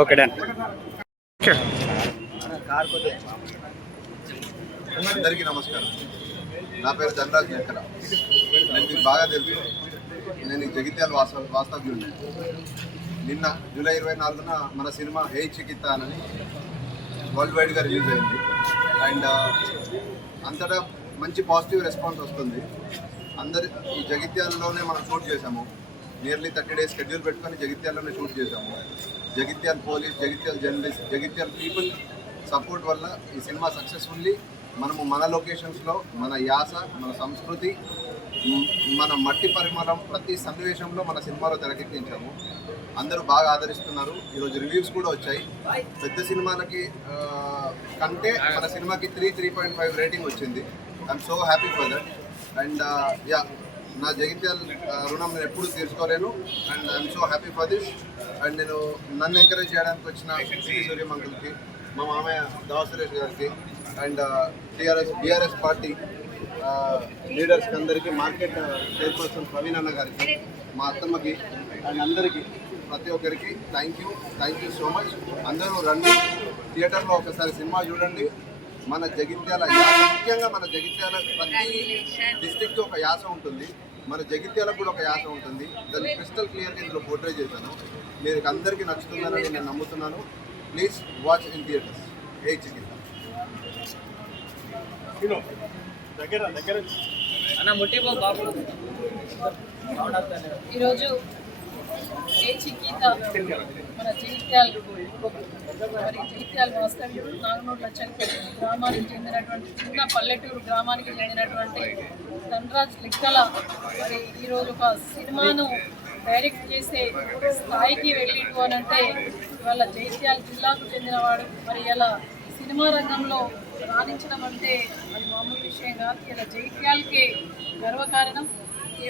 Okay done. అందరికీ నమస్కారం. నా పేరు ధనరాజ్ నెక్కల. నేను మీకు బాగా తెలుసు. నేను ఈ జగిత్యాల వాస్తవ్యుడిని. నిన్న జూలై 24న మన సినిమా హే చికిత్స అని వరల్డ్ వైడ్గా రిలీజ్ అయింది. అండ్ అంతటా మంచి పాజిటివ్ రెస్పాన్స్ వస్తుంది. ఈ జగిత్యాలలోనే మనం షూట్ చేసాము. నియర్లీ 30 days షెడ్యూల్ పెట్టుకొని జగిత్యాలలోనే షూట్ చేసాము. Jagtial police, Jagtial journalist, Jagtial people support వల్ల ఈ సినిమా సక్సెస్ఫుల్లీ మనము మన లొకేషన్స్లో మన యాస, మన సంస్కృతి, మన మట్టి పరిమళం ప్రతి సన్నివేశంలో మన సినిమాలో తెరకెక్కించాము. అందరూ బాగా ఆదరిస్తున్నారు. ఈరోజు రివ్యూస్ కూడా వచ్చాయి. పెద్ద సినిమాలకి కంటే మన సినిమాకి 3.5 రేటింగ్ వచ్చింది. I'm so happy for that. And నా జగిత్యాల రుణం నేను ఎప్పుడు తీర్చుకోలేను. And I'm so happy for this. And నేను నన్ను ఎంకరేజ్ చేయడానికి వచ్చిన సూర్యం అంకుల్కి, మా మామయ్య దావ సురేష్ గారికి, అండ్ బీఆర్ఎస్ పార్టీ లీడర్స్కి అందరికీ, మార్కెట్ చైర్పర్సన్ ప్రవీణ్ అన్న గారికి, మా అత్తమ్మకి, అండ్ అందరికీ ప్రతి ఒక్కరికి థ్యాంక్ యూ సో మచ్. అందరూ రండి, థియేటర్లో ఒకసారి సినిమా చూడండి. మన జగిత్యాల యాస, ముఖ్యంగా మన జగిత్యాల ప్రతి డిస్ట్రిక్ట్కి ఒక యాస ఉంటుంది. మన జగిత్యాలకు కూడా ఒక యాస ఉంటుంది. దాన్ని క్రిస్టల్ క్లియర్గా ఇందులో పోర్ట్రే చేశాను. మీకు అందరికీ నచ్చుతుందని నేను నమ్ముతున్నాను. Please watch in theatres. Hey చికిత్స. ఈరోజు ఏ చికిత మన జగిత్యాల వాస్తవ్యుడు నాగనూరు లచ్చలపేట గ్రామానికి చెందినటువంటి చిన్న పల్లెటూరు గ్రామానికి చెందినటువంటి ధనరాజ్ లెక్కల మరి ఈరోజు ఒక సినిమాను డైరెక్ట్ చేసే స్థాయికి వెళ్ళిండు అని అంటే ఇవాళ జగిత్యాల జిల్లాకు చెందినవాడు. మరి ఇలా సినిమా రంగంలో రాణించడం అంటే అది మామూలు విషయం కాదు. ఇలా జగిత్యాలకే గర్వకారణం. ఈ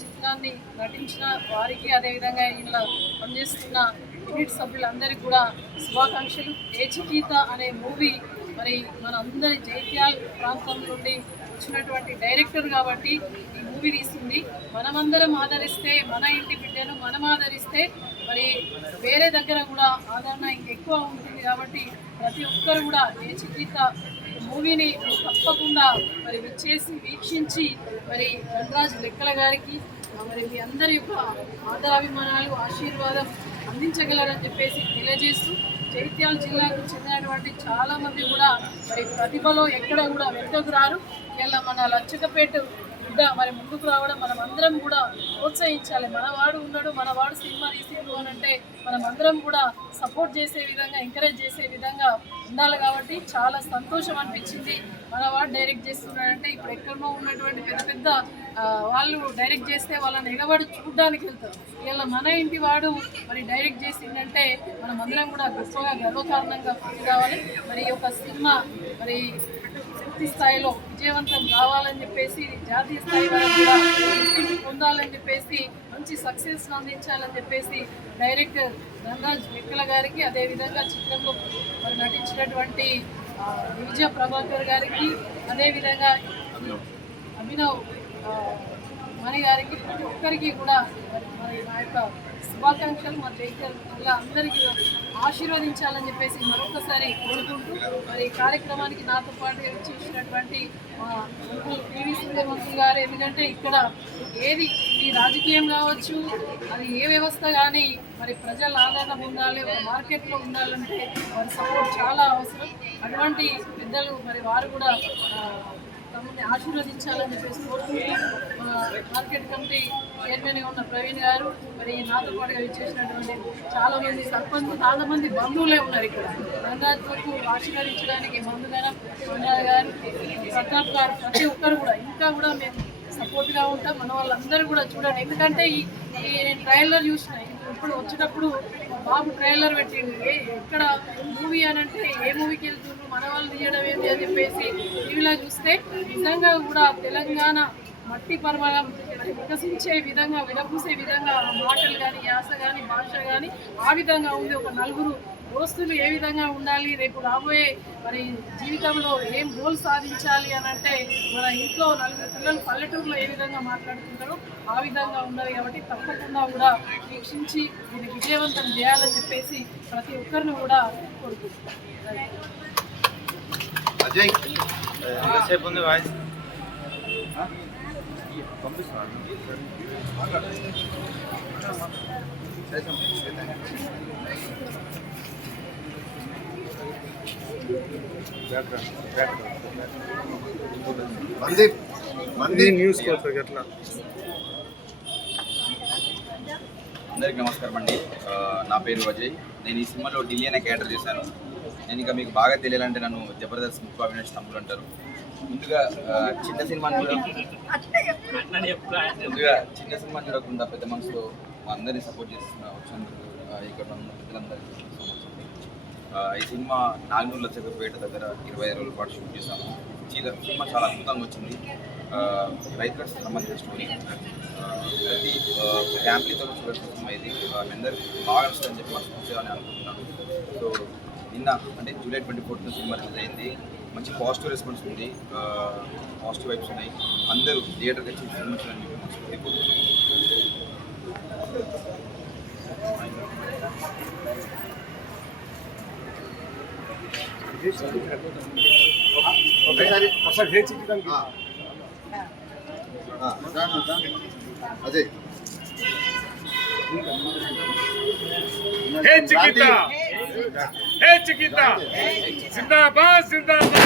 చిత్రాన్ని నటించిన వారికి, అదేవిధంగా ఇలా పనిచేస్తున్న యూనిట్ సభ్యులందరికీ కూడా శుభాకాంక్షలు. ఏ చికిత అనే మూవీ మరి మన అందరి జగిత్యాల ప్రాంతం నుండి వచ్చినటువంటి డైరెక్టర్ కాబట్టి ఈ మూవీ తీసింది. మనమందరం ఆదరిస్తే, మన ఇంటి బిడ్డను మనం ఆదరిస్తే మరి వేరే దగ్గర కూడా ఆదరణ ఇంకెక్కువ ఉంటుంది. కాబట్టి ప్రతి ఒక్కరు కూడా ఏ చికిత మూవీని తప్పకుండా మరి విచ్చేసి వీక్షించి మరి ధనరాజ్ లెక్కల గారికి మరి మీ అందరి యొక్క ఆదరాభిమానాలు, ఆశీర్వాదం అందించగలరని చెప్పేసి తెలియజేస్తూ, జగిత్యాల జిల్లాకు చెందినటువంటి చాలామంది కూడా మరి ప్రతిభలో ఎక్కడ కూడా వెనుకకు రారు. ఇలా మన లచ్చకపేట బిడ్డ మరి ముందుకు రావడం మనం అందరం కూడా ప్రోత్సహించాలి. మనవాడు ఉన్నాడు, మనవాడు సినిమా తీసిండు అని అంటే మనం అందరం కూడా సపోర్ట్ చేసే విధంగా, ఎంకరేజ్ చేసే విధంగా ఉండాలి. కాబట్టి చాలా సంతోషం అనిపించింది. మనవాడు డైరెక్ట్ చేస్తున్నాడంటే ఇప్పుడు ఎక్కడో ఉన్నటువంటి పెద్ద వాళ్ళు డైరెక్ట్ చేస్తే వాళ్ళని ఎగబడి చూడడానికి వెళ్తారు. ఇలా మన ఇంటి వాడు మరి డైరెక్ట్ చేసిందంటే మనం అందరం కూడా గొప్పగా గర్వకారణంగా ఫీల్ కావాలి. మరి ఈ యొక్క సినిమా మరి పూర్తి స్థాయిలో విజయవంతం కావాలని చెప్పేసి, జాతీయ స్థాయి వరకు కూడా గుర్తింపు పొందాలని చెప్పేసి, మంచి సక్సెస్ అందించాలని చెప్పేసి డైరెక్టర్ ధనరాజ్ లెక్కల గారికి, అదేవిధంగా చిత్రంలో మరి నటించినటువంటి విజయ ప్రభాకర్ గారికి, అదేవిధంగా అభినవ్ మణి గారికి, ప్రతి ఒక్కరికి కూడా మరి నా యొక్క శుభాకాంక్షలు. మా జగిత్యాల అందరికీ ఆశీర్వదించాలని చెప్పేసి మరొకసారి కోరుకుంటూ, మరి కార్యక్రమానికి నాతో పాటు చేసినటువంటి పివి సింధు గారు, ఎందుకంటే ఇక్కడ ఏది ఈ రాజకీయం కావచ్చు, అది ఏ వ్యవస్థ కానీ మరి ప్రజల ఆదరణ పొందాలి, ఒక మార్కెట్లో ఉండాలంటే వారి సపోర్ట్ చాలా అవసరం. అటువంటి పెద్దలు మరి వారు కూడా తమని ఆశీర్వదించాలని చెప్పేసి కోరుకుంటూ, మార్కెట్ కమిటీ చైర్మన్గా ఉన్న ప్రవీణ్ గారు, మరి నాతో పాటుగా ఇచ్చేసినటువంటి చాలామంది సర్పంచ్, చాలామంది బంధువులే ఉన్నారు ఇక్కడ. ధనరాజ్కు ఆశీర్వదించడానికి మందుగారం మందార్ గారు, ప్రతాప్ గారు, ప్రతి ఒక్కరు కూడా ఇంకా కూడా మేము సపోర్ట్గా ఉంటాం. మన వాళ్ళందరూ కూడా చూడండి. ఎందుకంటే ఈ నేను ట్రైలర్ చూసిన, ఇప్పుడు వచ్చేటప్పుడు బాబు ట్రైలర్ పెట్టిండు. ఎక్కడ మూవీ అని అంటే ఏ మూవీకి వెళ్తుండ్రు, మన వాళ్ళు తీయడం ఏంటి అని చెప్పేసి టీవీలో చూస్తే నిజంగా కూడా తెలంగాణ మట్టి పరిమాణం వికసించే విధంగా, వినపూసే విధంగా మాటలు కానీ, యాస కానీ, భాష కానీ ఆ విధంగా ఉంది. ఒక నలుగురు దోస్తులు ఏ విధంగా ఉండాలి, రేపు రాబోయే మరి జీవితంలో ఏం గోల్ సాధించాలి అని అంటే మన ఇంట్లో నలుగురు పిల్లలు పల్లెటూరులో ఏ విధంగా మాట్లాడుతుంటారో ఆ విధంగా ఉన్నది. కాబట్టి తప్పకుండా కూడా వీక్షించి దీన్ని విజయవంతం చేయాలని చెప్పేసి ప్రతి ఒక్కరిని కూడా కోరుకుంటున్నాను. అజయ్ ఎంతసేపు ఉంది వాయిస్ మందీప్ మందీప్ న్యూస్ కోసం ఎట్లా అందరికీ నమస్కారం అండి. నా పేరు అజయ్. నేను ఈ సినిమాలో ఢిల్లీ అనే క్యారెక్టర్ చేశాను. నేను ఇంకా మీకు బాగా తెలియాలంటే నన్ను జబర్దస్త్ ముక్కు అవినాష్ తమ్ముడు అంటారు. ముందుగా చిన్న సినిమాని చూడకుండా పెద్ద మనసులో మా అందరినీ సపోర్ట్ చేస్తున్న వచ్చినందుకు ఇక్కడ ఉన్న పెద్దలందరికీ ఈ సినిమా నాగనూరులో చక్రపేట దగ్గర 25 రోజుల పాటు షూట్ చేశాను. సినిమా చాలా అద్భుతంగా వచ్చింది. రైతులకు సంబంధించిన స్టోరీ, ప్రతి ఫ్యామిలీతో చూడాల్సిన సినిమా ఇది. మీ అందరికీ బాగా వస్తుందని చెప్పి మనస్ఫూర్తిగా అనుకుంటున్నాను. సో నిన్న అంటే జూలై 24th సినిమా రిలీజ్ అయింది. మంచి పాజిటివ్ రెస్పాన్స్ ఉంది, పాజిటివ్ వైబ్స్ ఉన్నాయి. అందరూ థియేటర్కి వచ్చి సినిమా చూడాలని చెప్పి మనస్ఫూర్తి అజయ్ हे चिकिता, हे चिकिता, जिंदाबाद जिंदाबाद।